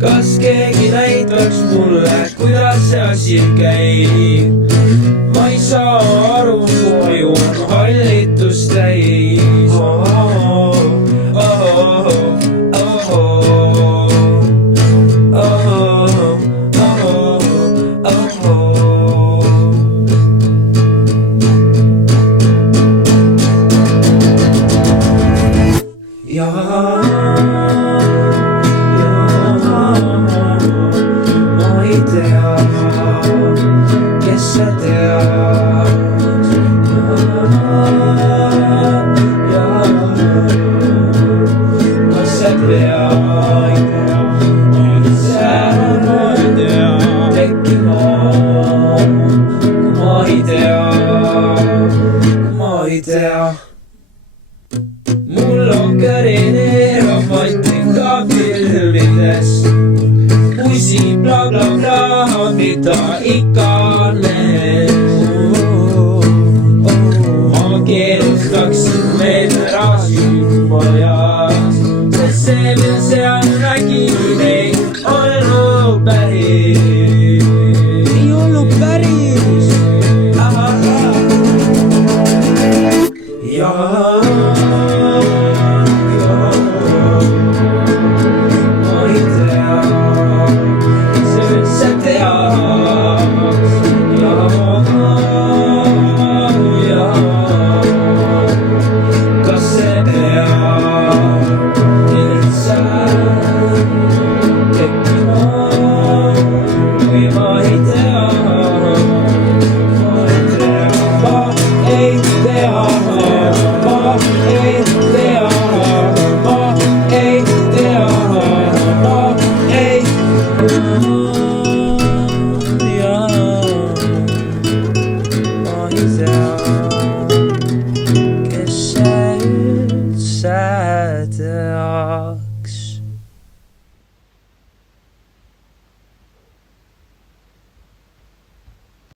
Kas keegi näitaks mulle, kuidas see asi käib? Ma ei saa aru, mu aju on hallitust täis. Kes sa tead kas sa pead üldse tekkima, kui ma ei tea. Mul on kõrine romantika filmidest, kusi bla bla bla, mida ikka